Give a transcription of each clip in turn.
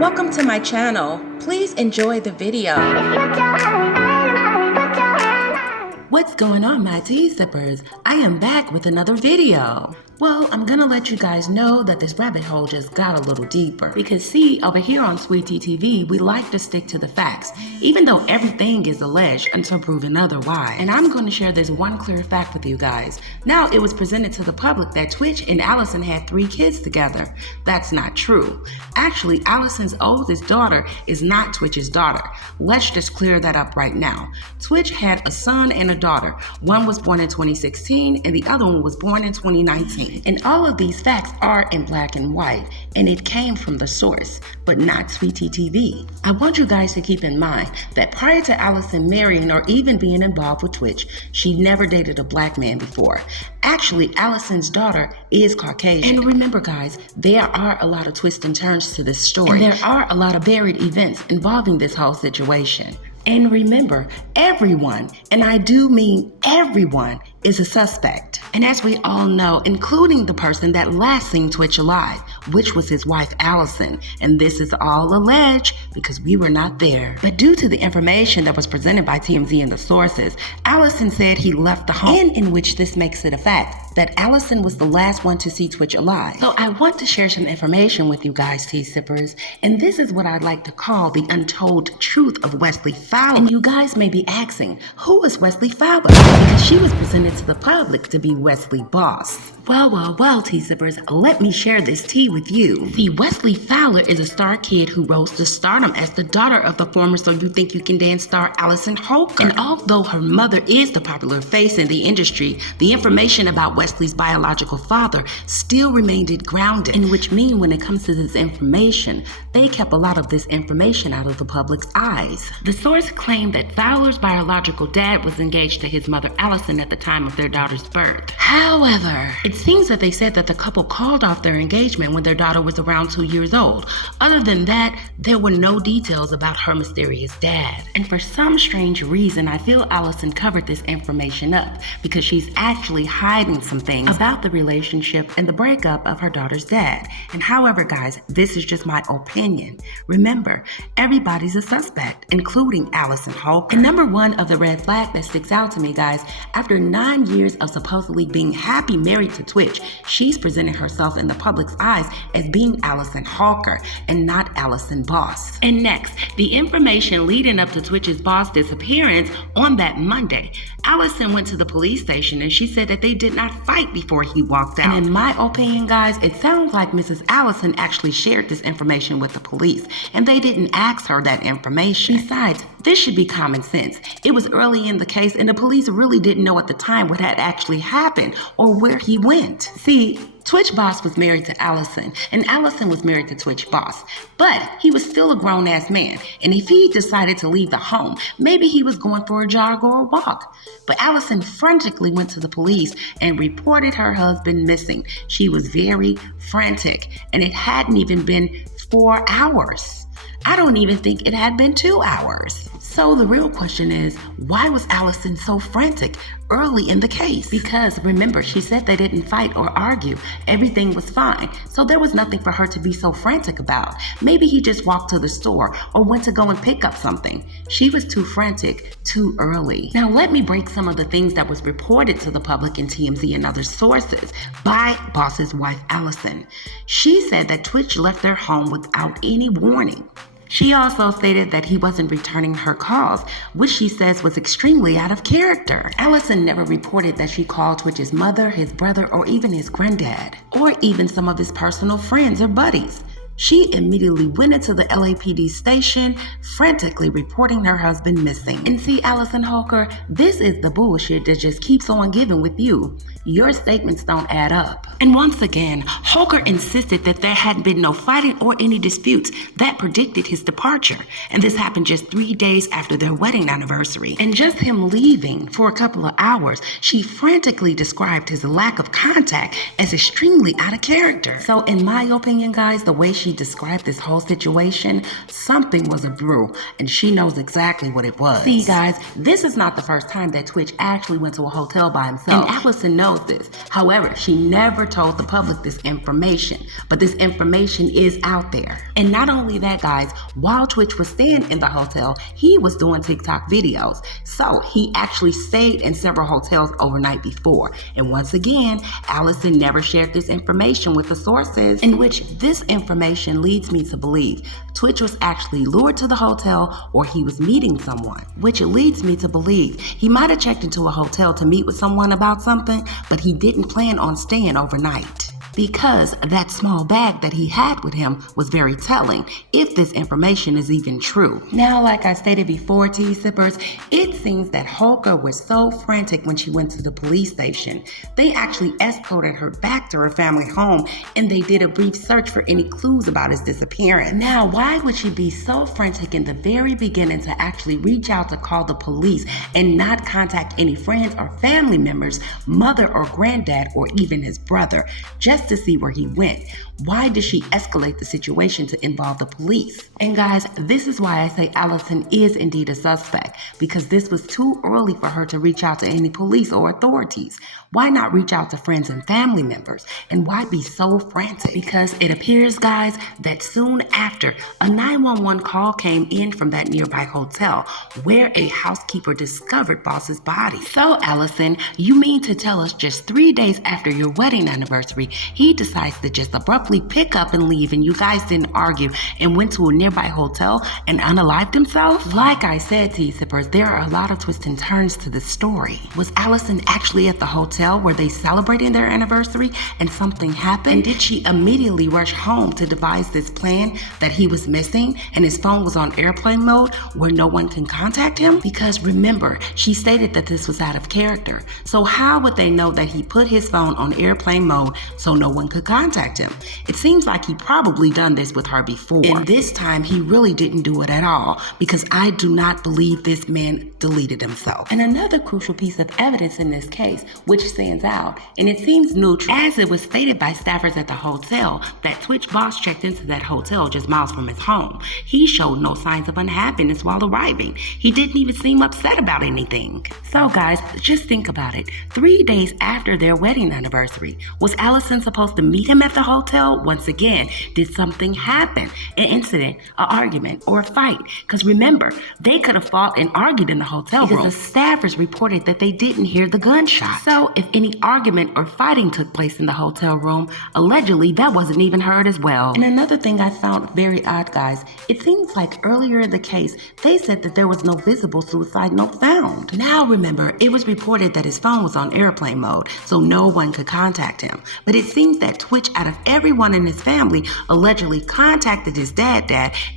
Welcome to my channel. Please enjoy the video. What's going on, my tea sippers? I am back with another video. Well, I'm gonna let you guys know that this rabbit hole just got a little deeper. Because see, over here on StT TV, we like to stick to the facts, even though everything is alleged until proven otherwise. And I'm gonna share this one clear fact with you guys. Now, it was presented to the public that Twitch and Allison had 3 kids together. That's not true. Actually, Allison's oldest daughter is not Twitch's daughter. Let's just clear that up right now. Twitch had a son and a daughter. One was born in 2016 and the other one was born in 2019. And all of these facts are in black and white, and it came from the source, but not StT TV. I want you guys to keep in mind that prior to Allison marrying or even being involved with Twitch, she never dated a black man before. Actually, Allison's daughter is Caucasian. And remember, guys, there are a lot of twists and turns to this story, and there are a lot of buried events involving this whole situation. And remember, everyone, and I do mean everyone, is a suspect. And as we all know, including the person that last seen Twitch alive, which was his wife Allison. And this is all alleged because we were not there. But due to the information that was presented by TMZ and the sources, Allison said he left the home, and in which this makes it a fact that Allison was the last one to see Twitch alive. So I want to share some information with you guys, tea sippers, and this is what I'd like to call the untold truth of Weslie Fowler. And you guys may be asking, who is Weslie Fowler? Because she was presented to the public to be Weslie Boss. Well, tea sippers, let me share this tea with you. See, Weslie Fowler is a star kid who rose to stardom as the daughter of the former So You Think You Can Dance star Allison Holker. And although her mother is the popular face in the industry, the information about Weslie's biological father still remained grounded. In which means when it comes to this information, they kept a lot of this information out of the public's eyes. The source claimed that Fowler's biological dad was engaged to his mother Allison at the time of their daughter's birth. However, it seems that they said that the couple called off their engagement when their daughter was around 2 years old. Other than that, there were no details about her mysterious dad. And for some strange reason, I feel Allison covered this information up because she's actually hiding some things about the relationship and the breakup of her daughter's dad. And however, guys, this is just my opinion. Remember, everybody's a suspect, including Allison Holker. And number one of the red flag that sticks out to me, guys, after 9 years of supposedly being happy married to Twitch, she's presenting herself in the public's eyes as being Allison Holker and not Allison Boss. And next, the information leading up to Twitch's boss disappearance on that Monday. Allison went to the police station and she said that they did not fight before he walked out. And in my opinion, guys, it sounds like Mrs. Allison actually shared this information with the police and they didn't ask her that information. Besides, this should be common sense. It was early in the case and the police really didn't know at the time what had actually happened or where he went. See, Twitch Boss was married to Allison, and Allison was married to Twitch Boss. But he was still a grown-ass man, and if he decided to leave the home, maybe he was going for a jog or a walk. But Allison frantically went to the police and reported her husband missing. She was very frantic, and it hadn't even been 4 hours. I don't even think it had been 2 hours. So the real question is, why was Allison so frantic early in the case? Because remember, she said they didn't fight or argue. Everything was fine. So there was nothing for her to be so frantic about. Maybe he just walked to the store or went to go and pick up something. She was too frantic too early. Now let me break some of the things that was reported to the public in TMZ and other sources by Boss's wife Allison. She said that Twitch left their home without any warning. She also stated that he wasn't returning her calls, which she says was extremely out of character. Allison never reported that she called Twitch's mother, his brother, or even his granddad, or even some of his personal friends or buddies. She immediately went into the LAPD station, frantically reporting her husband missing. And see, Allison Holker, this is the bullshit that just keeps on giving with you. Your statements don't add up. And once again, Holker insisted that there hadn't been no fighting or any disputes that predicted his departure. And this happened just 3 days after their wedding anniversary. And just him leaving for a couple of hours, she frantically described his lack of contact as extremely out of character. So in my opinion, guys, the way she described this whole situation, something was a brew, and she knows exactly what it was. See, guys, this is not the first time that Twitch actually went to a hotel by himself. And Allison knows knows this. However, she never told the public this information, but this information is out there. And not only that, guys, while Twitch was staying in the hotel, he was doing TikTok videos. So he actually stayed in several hotels overnight before. And once again, Allison never shared this information with the sources, in which this information leads me to believe Twitch was actually lured to the hotel, or he was meeting someone, which leads me to believe he might have checked into a hotel to meet with someone about something, but he didn't plan on staying overnight, because that small bag that he had with him was very telling, if this information is even true. Now, like I stated before, tea sippers, it seems that Holker was so frantic when she went to the police station. They actually escorted her back to her family home, and they did a brief search for any clues about his disappearance. Now, why would she be so frantic in the very beginning to actually reach out to call the police and not contact any friends or family members, mother or granddad, or even his brother, just to see where he went? Why did she escalate the situation to involve the police? And guys, this is why I say Allison is indeed a suspect, because this was too early for her to reach out to any police or authorities. Why not reach out to friends and family members? And why be so frantic? Because it appears, guys, that soon after, a 911 call came in from that nearby hotel where a housekeeper discovered Boss's body. So, Allison, you mean to tell us just 3 days after your wedding anniversary, he decides to just abruptly pick up and leave, and you guys didn't argue and went to a nearby hotel and unalived himself? Like I said, tea sippers, there are a lot of twists and turns to this story. Was Allison actually at the hotel where they celebrated their anniversary and something happened? And did she immediately rush home to devise this plan that he was missing and his phone was on airplane mode where no one can contact him? Because remember, she stated that this was out of character. So how would they know that he put his phone on airplane mode so no one could contact him? It seems like he probably done this with her before. And this time he really didn't do it at all, because I do not believe this man deleted himself. And another crucial piece of evidence in this case, which stands out, and it seems neutral, as it was stated by staffers at the hotel that Twitch boss checked into that hotel just miles from his home. He showed no signs of unhappiness while arriving. He didn't even seem upset about anything. So guys, just think about it. 3 days after their wedding anniversary, was Allison supposed to meet him at the hotel? Once again, did something happen? An incident, an argument, or a fight? Because remember, they could have fought and argued in the hotel room, because the staffers reported that they didn't hear the gunshot. So if any argument or fighting took place in the hotel room, allegedly that wasn't even heard as well. And another thing I found very odd, guys, it seems like earlier in the case, they said that there was no visible suicide note found. Now remember, it was reported that his phone was on airplane mode, so no one could contact him. But it seems that Twitch, out of everyone in his family, allegedly contacted his dad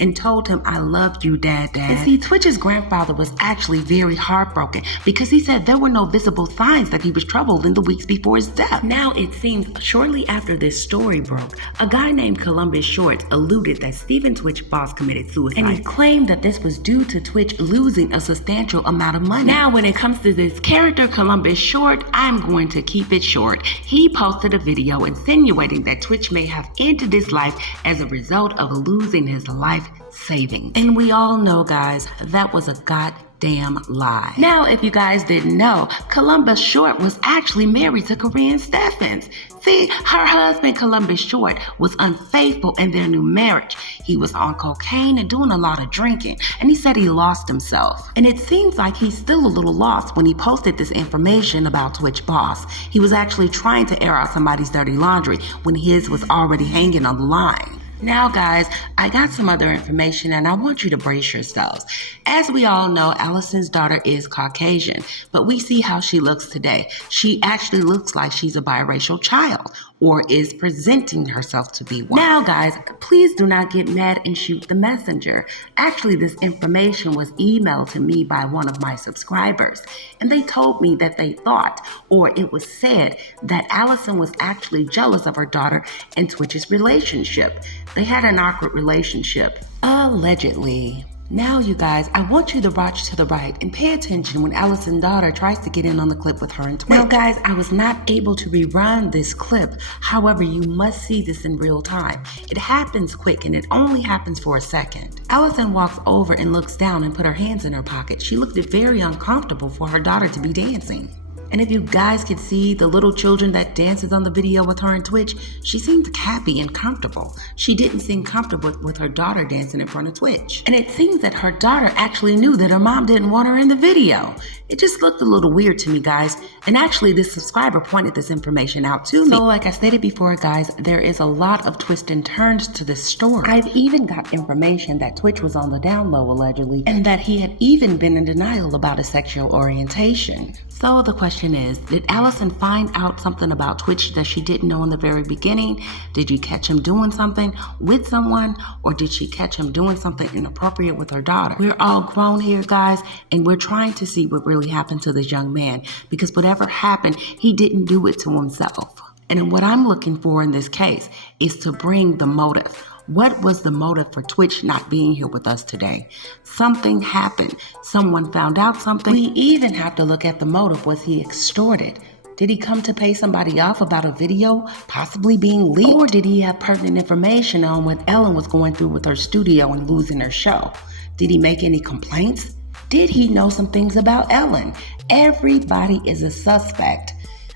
and told him, "I love you, Dad." And see, Twitch's grandfather was actually very heartbroken, because he said there were no visible signs that he was troubled in the weeks before his death. Now it seems shortly after this story broke, a guy named Columbus Short alluded that Stephen Twitch boss committed suicide, and he claimed that this was due to Twitch losing a substantial amount of money. Now when it comes to this character Columbus Short, I'm going to keep it short. He posted a video insinuating that Twitch may have ended his life as a result of losing his life savings. And we all know, guys, that was a goddamn lie. Now, if you guys didn't know, Columbus Short was actually married to Corinne Steffens. See, her husband, Columbus Short, was unfaithful in their new marriage. He was on cocaine and doing a lot of drinking, and he said he lost himself. And it seems like he's still a little lost when he posted this information about Twitch boss. He was actually trying to air out somebody's dirty laundry when his was already hanging on the line. Now guys, I got some other information and I want you to brace yourselves. As we all know, Allison's daughter is Caucasian, but we see how she looks today. She actually looks like she's a biracial child, or is presenting herself to be one. Now guys, please do not get mad and shoot the messenger. Actually, this information was emailed to me by one of my subscribers, and they told me that they thought, or it was said, that Allison was actually jealous of her daughter and Twitch's relationship. They had an awkward relationship, allegedly. Now, you guys, I want you to watch to the right and pay attention when Allison's daughter tries to get in on the clip with her and Twitch. Now, guys, I was not able to rerun this clip. However, you must see this in real time. It happens quick, and it only happens for a second. Allison walks over and looks down and put her hands in her pocket. She looked very uncomfortable for her daughter to be dancing. And if you guys could see the little children that dances on the video with her and Twitch, she seemed happy and comfortable. She didn't seem comfortable with her daughter dancing in front of Twitch. And it seems that her daughter actually knew that her mom didn't want her in the video. It just looked a little weird to me, guys. And actually, this subscriber pointed this information out to me. So like I stated before, guys, there is a lot of twists and turns to this story. I've even got information that Twitch was on the down low, allegedly, and that he had even been in denial about his sexual orientation. So the question is, did Allison find out something about Twitch that she didn't know in the very beginning? Did you catch him doing something with someone, or did she catch him doing something inappropriate with her daughter? We're all grown here, guys, and we're trying to see what really happened to this young man, because whatever happened, he didn't do it to himself. And what I'm looking for in this case is to bring the motive. What was the motive for Twitch not being here with us today? Something happened. Someone found out something. We even have to look at the motive. Was he extorted? Did he come to pay somebody off about a video possibly being leaked? Or did he have pertinent information on what Ellen was going through with her studio and losing her show? Did he make any complaints? Did he know some things about Ellen? Everybody is a suspect.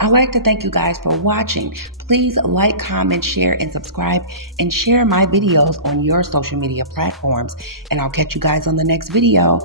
I'd like to thank you guys for watching. Please like, comment, share, and subscribe, and share my videos on your social media platforms. And I'll catch you guys on the next video.